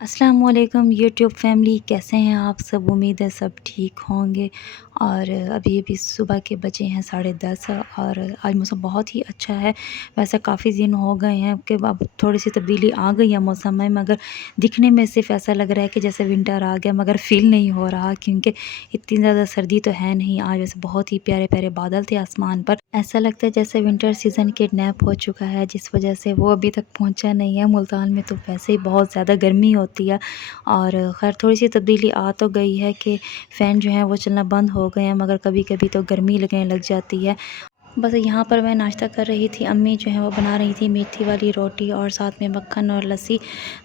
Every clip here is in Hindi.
अस्सलाम वालेकुम यूट्यूब फैमिली, कैसे हैं आप सब। उम्मीद है सब ठीक होंगे। और अभी अभी सुबह के बजे हैं 10:30 और आज मौसम बहुत ही अच्छा है। वैसे काफ़ी दिन हो गए हैं कि अब थोड़ी सी तब्दीली आ गई है मौसम में, मगर दिखने में सिर्फ ऐसा लग रहा है कि जैसे विंटर आ गया, मगर फ़ील नहीं हो रहा क्योंकि इतनी ज़्यादा सर्दी तो है नहीं। आज वैसे बहुत ही प्यारे प्यारे बादल थे आसमान पर, ऐसा लगता है जैसे विंटर सीज़न किडनैप हो चुका है, जिस वजह से वो अभी तक पहुंचा नहीं है। मुल्तान में तो वैसे ही बहुत ज़्यादा गर्मी होती है और ख़ैर थोड़ी सी तब्दीली आ तो गई है कि फ़ैन जो है वो चलना बंद हो गए हैं, मगर कभी कभी तो गर्मी लगने लग जाती है। बस यहाँ पर मैं नाश्ता कर रही थी। अम्मी जो है वो बना रही थी मेथी वाली रोटी और साथ में मक्खन और लस्सी।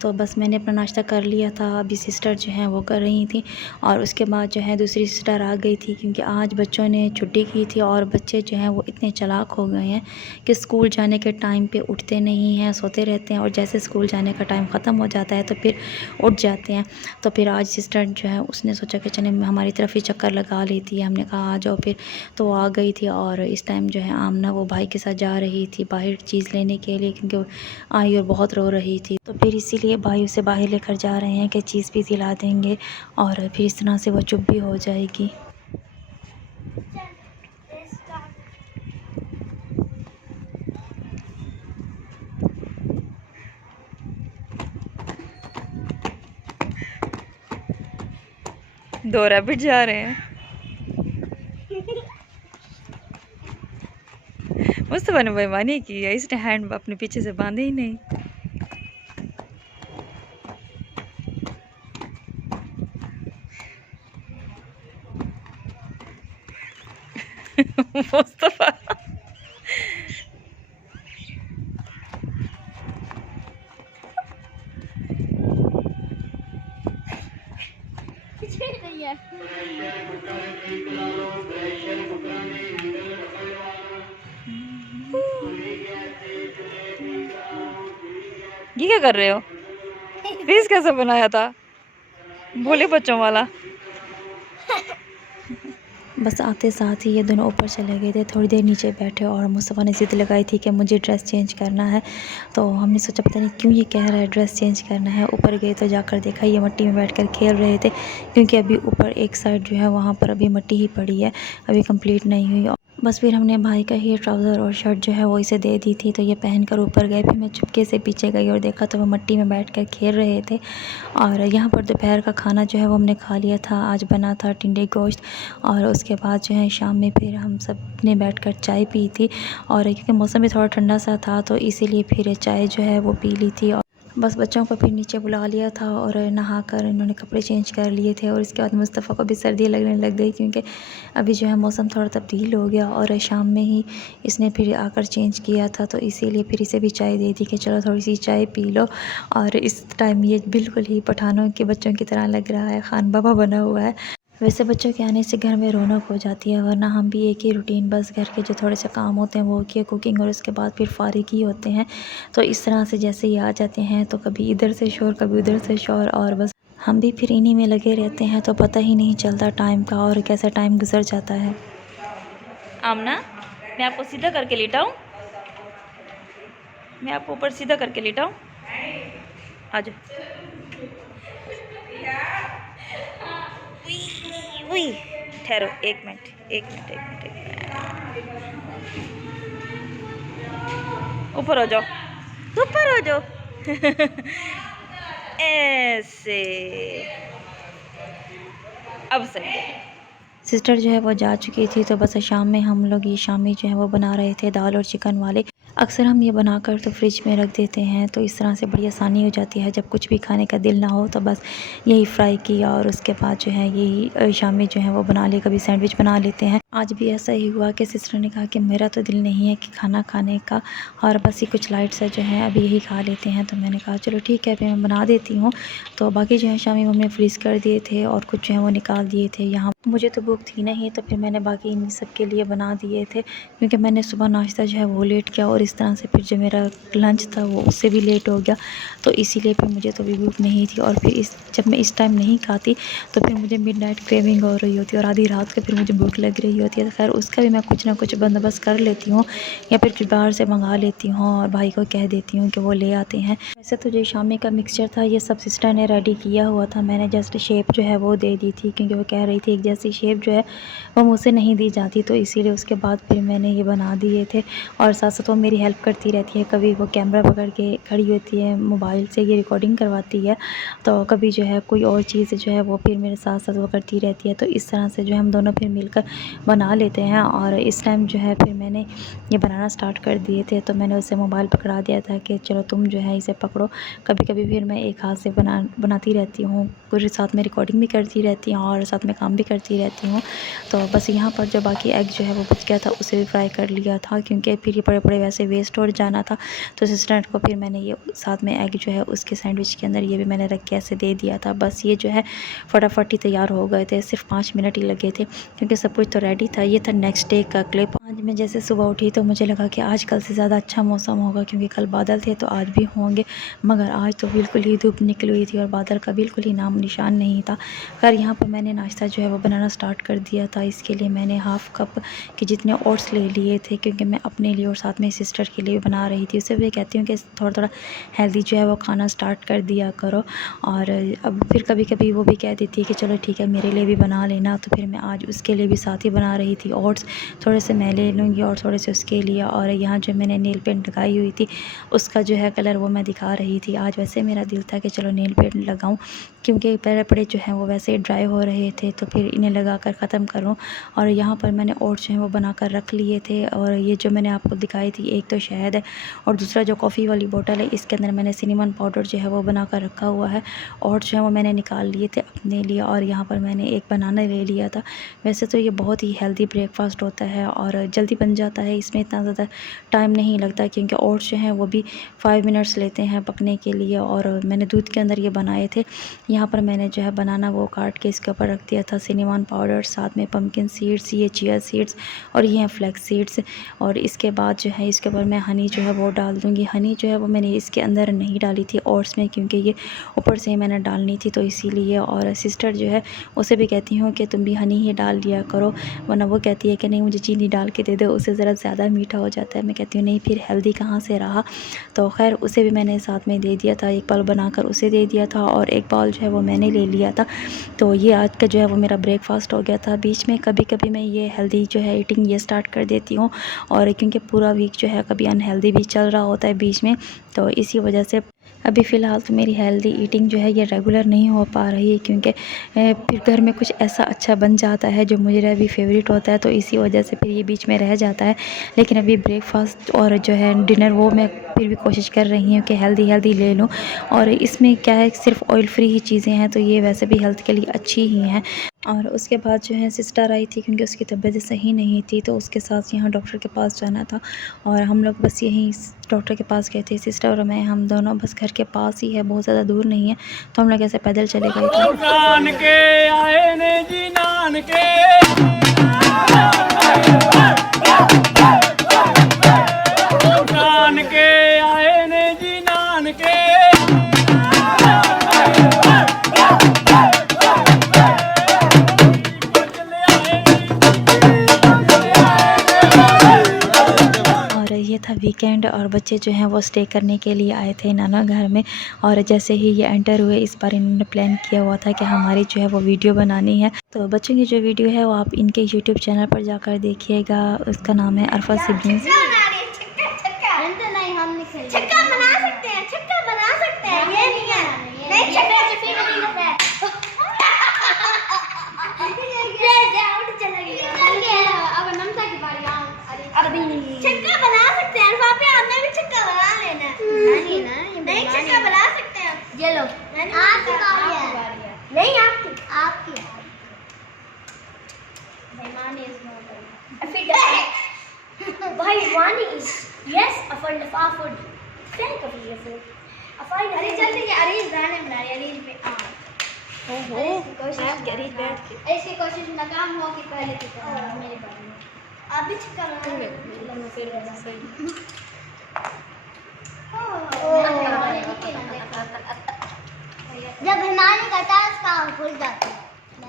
तो बस मैंने अपना नाश्ता कर लिया था। अभी सिस्टर जो है वो कर रही थी और उसके बाद जो है दूसरी सिस्टर आ गई थी, क्योंकि आज बच्चों ने छुट्टी की थी और बच्चे जो हैं वो इतने चालाक हो गए हैं कि स्कूल जाने के टाइम पे उठते नहीं हैं, सोते रहते हैं, और जैसे स्कूल जाने का टाइम ख़त्म हो जाता है तो फिर उठ जाते हैं। तो फिर आज सिस्टर जो है उसने सोचा कि चले हमारी तरफ ही चक्कर लगा लेती है। हमने कहा आ जाओ फिर, तो वो आ गई थी। और इस टाइम जो है आमना वो भाई के साथ जा रही थी बाहर चीज़ लेने के लिए, क्योंकि वो आई और बहुत रो रही थी। तो फिर इसीलिए भाई उसे बाहर लेकर जा रहे हैं कि चीज़ भी दिला देंगे और फिर इस तरह से वो चुप भी हो जाएगी। दो रैबिट जा रहे हैं। मुस्तफा ने बेईमानी की है, इसने हैंड अपने पीछे से बांधे ही नहीं। मुस्तफा ये क्या कर रहे हो? फेस कैसे बनाया था भोले बच्चों वाला? बस आते साथ ही ये दोनों ऊपर चले गए थे। थोड़ी देर नीचे बैठे और मुस्तफ़ा ने ज़िद लगाई थी कि मुझे ड्रेस चेंज करना है। तो हमने सोचा पता नहीं क्यों ये कह रहा है ड्रेस चेंज करना है। ऊपर गए तो जाकर देखा ये मिट्टी में बैठकर खेल रहे थे, क्योंकि अभी ऊपर एक साइड जो है वहाँ पर अभी मिट्टी ही पड़ी है, अभी कंप्लीट नहीं हुई। बस फिर हमने भाई का ही ट्राउज़र और शर्ट जो है वो इसे दे दी थी, तो ये पहनकर ऊपर गए। फिर मैं चुपके से पीछे गई और देखा तो वो मिट्टी में बैठकर खेल रहे थे। और यहाँ पर दोपहर का खाना जो है वो हमने खा लिया था। आज बना था टिंडे गोश्त, और उसके बाद जो है शाम में फिर हम सब ने बैठकर चाय पी थी। और क्योंकि मौसम भी थोड़ा ठंडा सा था तो इसीलिए फिर चाय जो है वो पी ली थी। बस बच्चों को फिर नीचे बुला लिया था और नहाकर इन्होंने कपड़े चेंज कर लिए थे। और इसके बाद मुस्तफ़ा को भी सर्दी लगने लग गई, क्योंकि अभी जो है मौसम थोड़ा तब्दील हो गया और शाम में ही इसने फिर आकर चेंज किया था, तो इसीलिए फिर इसे भी चाय दे दी कि चलो थोड़ी सी चाय पी लो। और इस टाइम ये बिल्कुल ही पठानों के बच्चों की तरह लग रहा है, खान बाबा बना हुआ है। वैसे बच्चों के आने से घर में रौनक हो जाती है, वरना हम भी एक ही रूटीन, बस घर के जो थोड़े से काम होते हैं वो किए, कुकिंग, और उसके बाद फिर फारिग ही होते हैं। तो इस तरह से जैसे ही आ जाते हैं तो कभी इधर से शोर कभी उधर से शोर, और बस हम भी फिर इन्हीं में लगे रहते हैं, तो पता ही नहीं चलता टाइम का और कैसा टाइम गुजर जाता है। आमना, मैं आपको सीधा करके लेटाऊँ? मैं आपको ऊपर सीधा करके लेटाऊँ? आ जाओ। उई, ठहरो, एक मिनट, एक मिनट, एक मिनट, एक मिनट। ऊपर हो जाओ, ऊपर हो जाओ। ऐसे, अब सही है। सिस्टर जो है वो जा चुकी थी, तो बस शाम में हम लोग ये शामी जो है वो बना रहे थे दाल और चिकन वाले। अक्सर हम ये बनाकर तो फ्रिज में रख देते हैं, तो इस तरह से बड़ी आसानी हो जाती है। जब कुछ भी खाने का दिल ना हो तो बस यही फ्राई किया और उसके बाद जो है यही शामी जो है वो बना लिए। कभी सैंडविच बना लेते हैं। आज भी ऐसा ही हुआ कि सिस्टर ने कहा कि मेरा तो दिल नहीं है कि खाना खाने का, और बस ये कुछ लाइट सा जो है अभी यही खा लेते हैं। तो मैंने कहा चलो ठीक है, फिर मैं बना देती हूँ। तो बाकी जो है शामी हमने फ्रीज़ कर दिए थे और कुछ जो है वो निकाल दिए थे। यहाँ मुझे तो भूख थी नहीं, तो फिर मैंने बाकी इन सब के लिए बना दिए थे, क्योंकि मैंने सुबह नाश्ता जो है वो लेट किया और इस तरह से फिर जो मेरा लंच था वो उससे भी लेट हो गया। तो इसीलिए फिर मुझे तो भी भूख नहीं थी, और फिर जब मैं इस टाइम नहीं खाती तो फिर मुझे मिडनाइट क्रेविंग हो रही होती है और आधी रात को फिर मुझे भूख लग रही होती है। तो खैर उसका भी मैं कुछ ना कुछ बंदोबस्त कर लेती हूँ, या फिर कुछ बाहर से मंगा लेती हूँ और भाई को कह देती हूँ कि वो ले आते हैं। वैसे तो जो शामी का मिक्सचर था ये सब सिस्टर ने रेडी किया हुआ था, मैंने जस्ट शेप जो है वो दे दी थी, क्योंकि वो कह रही थी एक जैसी शेप जो है वो मुझसे नहीं दी जाती, तो इसीलिए उसके बाद फिर मैंने ये बना दिए थे। और साथ साथ वो मेरी हेल्प करती रहती है, कभी वो कैमरा पकड़ के खड़ी होती है, मोबाइल से ये रिकॉर्डिंग करवाती है, तो कभी जो है कोई और चीज़ जो है वो फिर मेरे साथ साथ वो करती रहती है। तो इस तरह से जो है हम दोनों फिर मिलकर बना लेते हैं। और इस टाइम जो है फिर मैंने ये बनाना स्टार्ट कर दिए थे, तो मैंने उससे मोबाइल पकड़ा दिया था कि चलो तुम जो है इसे पकड़ो। कभी कभी फिर मैं एक हाथ से बनाती रहती हूँ, पूरे साथ में रिकॉर्डिंग भी करती रहती हूँ और साथ में काम भी करती रहती हूँ। तो बस यहाँ पर जो बाकी एग जो है वो बच गया था उसे भी फ्राई कर लिया था, क्योंकि फिर ये पड़े वैसे वेस्ट हो जाना था। तो सिस्टर को फिर मैंने ये साथ में एग जो है उसके सैंडविच के अंदर ये भी मैंने रख के ऐसे दे दिया था। बस ये जो है फटाफट ही तैयार हो गए थे, सिर्फ 5 मिनट ही लगे थे, क्योंकि सब कुछ तो रेडी था। ये था नेक्स्ट डे का क्लिप। आज मैं जैसे सुबह उठी तो मुझे लगा कि आज कल से ज़्यादा अच्छा मौसम होगा, क्योंकि कल बादल थे तो आज भी होंगे, मगर आज तो बिल्कुल ही धूप निकली हुई थी और बादल का बिल्कुल ही नाम निशान नहीं था। खैर यहाँ पर मैंने नाश्ता जो है वो बनाना स्टार्ट कर दिया था। इसके लिए मैंने हाफ़ कप के जितने ओट्स ले लिए थे, क्योंकि मैं अपने लिए और साथ में सिस्टर के लिए बना रही थी। उसे भी कहती हूँ कि थोड़ा थोड़ा हेल्दी जो है वो खाना स्टार्ट कर दिया करो। और अब फिर कभी कभी वो भी कह देती है कि चलो ठीक है मेरे लिए भी बना लेना, तो फिर मैं आज उसके लिए भी साथ ही बना रही थी। ओट्स थोड़े से मैं ले लूँगी और थोड़े से उसके लिए। और यहाँ जो मैंने नेल पेंट लगाई हुई थी उसका जो है कलर वो मैं दिखा रही थी। आज वैसे मेरा दिल था कि चलो नेल पेंट लगाऊँ, क्योंकि पैर पड़े जो हैं वो वैसे ड्राई हो रहे थे, तो फिर इन्हें लगा कर ख़त्म करूँ। और यहाँ पर मैंने ओट्स जो हैं वो बना कर रख लिए थे। और ये जो मैंने आपको दिखाई थी एक तो शहद है, और दूसरा जो कॉफ़ी वाली बोतल है इसके अंदर मैंने सिनेमन पाउडर जो है वो बना कर रखा हुआ है। ओट्स जो है वो मैंने निकाल लिए थे अपने लिए। और यहाँ पर मैंने एक बनाना ले लिया था। वैसे तो ये बहुत ही हेल्दी ब्रेकफास्ट होता है और जल्दी बन जाता है, इसमें इतना ज़्यादा टाइम नहीं लगता, क्योंकि ओट्स जो हैं वो भी 5 मिनट्स लेते हैं पकने के लिए। और मैंने दूध के अंदर ये बनाए थे। यहाँ पर मैंने जो है बनाना वो काट के इसके ऊपर रख दिया था, सिनेमन पाउडर, साथ में पम्पकिन सीड्स, ये चिया सीड्स और ये हैं फ्लैक्स सीड्स। और इसके बाद जो है इसके ऊपर मैं हनी जो है वो डाल दूँगी। हनी जो है वो मैंने इसके अंदर नहीं डाली थी ओट्स में, क्योंकि ये ऊपर से मैंने डालनी थी, तो इसीलिए। और सिस्टर जो है उसे भी कहती हूँ कि तुम भी हनी ही डाल लिया करो, वरना वो कहती है कि नहीं मुझे चीनी डाल के दे दो, उससे ज़रा ज़्यादा मीठा हो जाता है। मैं कहती हूँ नहीं फिर हेल्दी कहाँ से रहा। तो खैर उसे भी मैंने साथ में दे दिया था, एक बाउल बनाकर उसे दे दिया था और एक बाउल जो है वो मैंने ले लिया था। तो ये आज का जो है वो मेरा ब्रेकफास्ट हो गया था। बीच में कभी कभी मैं ये हेल्दी जो है ईटिंग ये स्टार्ट कर देती हूँ, और क्योंकि पूरा वीक जो है कभी अनहेल्दी भी चल रहा होता है बीच में, तो इसी वजह से अभी फ़िलहाल तो मेरी हेल्दी ईटिंग जो है ये रेगुलर नहीं हो पा रही है, क्योंकि फिर घर में कुछ ऐसा अच्छा बन जाता है जो मेरा भी फेवरेट होता है, तो इसी वजह से फिर ये बीच में रह जाता है। लेकिन अभी ब्रेकफास्ट और जो है डिनर वो मैं फिर भी कोशिश कर रही हूँ कि हेल्दी ले लूँ। और इसमें क्या है सिर्फ ऑयल फ्री ही चीज़ें हैं, तो ये वैसे भी हेल्थ के लिए अच्छी ही हैं। और उसके बाद जो है सिस्टर आई थी, क्योंकि उसकी तबीयत सही नहीं थी, तो उसके साथ यहाँ डॉक्टर के पास जाना था। और हम लोग बस यहीं डॉक्टर के पास गए थे, सिस्टर और मैं, हम दोनों बस घर के पास ही है, बहुत ज़्यादा दूर नहीं है, तो हम लोग ऐसे पैदल चले गए थे। ये था वीकेंड और बच्चे जो हैं वो स्टे करने के लिए आए थे नाना घर में। और जैसे ही ये एंटर हुए इस बार इन्होंने प्लान किया हुआ था कि हमारी जो है वो वीडियो बनानी है। तो बच्चों की जो वीडियो है वो आप इनके यूट्यूब चैनल पर जाकर देखिएगा, उसका नाम है अरफा सिबलिंग्स। छक्का बना सकते हैं, वहाँ पे आपने भी छक्का बना लेना। नहीं छक्का बना सकते हैं। ये लो आपकी बारी है। नहीं आपकी भाई वानी यस अफर लफाफुड थैंक यू फॉर अफर। अरे जल्दी ये अरीज गाने बना रही है अरीज पे। ओहो अरीज बैठ के ऐसी कोशिश नाकाम हुआ कि पहले की तरह मेरे बारे में आप भी छक्का बना लेंगे। जब हिमानी का टास्क काम खुल जाता है।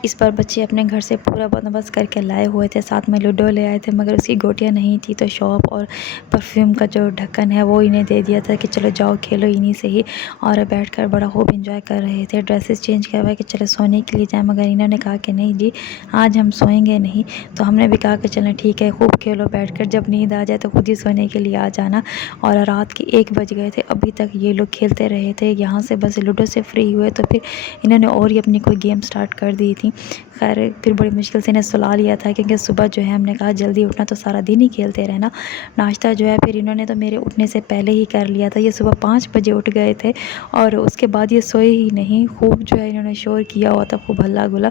इस बार बच्चे अपने घर से पूरा बंदोबस्त करके लाए हुए थे, साथ में लूडो ले आए थे, मगर उसकी गोटियां नहीं थी तो शॉप और परफ्यूम का जो ढक्कन है वो इन्हें दे दिया था कि चलो जाओ खेलो इन्हीं से ही। और बैठकर बड़ा खूब एंजॉय कर रहे थे। ड्रेसेस चेंज करवाए कि चलो सोने के लिए जाए, मगर इन्होंने कहा कि नहीं जी आज हम सोएंगे नहीं। तो हमने भी कहा कि चलें ठीक है, खूब खेलो बैठकर, जब नींद आ जाए तो खुद ही सोने के लिए आ जाना। और रात के 1 बज गए थे, अभी तक ये लोग खेलते रहे थे। यहाँ से बस लूडो से फ्री हुए तो फिर इन्होंने और ही अपनी कोई गेम स्टार्ट कर दी थी। खैर फिर बड़ी मुश्किल से इन्हें सुला लिया था, क्योंकि सुबह जो है हमने कहा जल्दी उठना तो सारा दिन ही खेलते रहना। नाश्ता जो है फिर इन्होंने तो मेरे उठने से पहले ही कर लिया था। ये सुबह 5 बजे उठ गए थे और उसके बाद ये सोए ही नहीं। खूब जो है इन्होंने शोर किया हुआ था, खूब हल्ला गुला।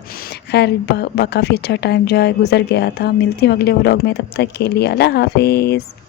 खैर काफ़ी अच्छा टाइम जो है गुजर गया था। मिलती हूँ अगले व्लॉग में, तब तक के लिए अल्लाह हाफिज़।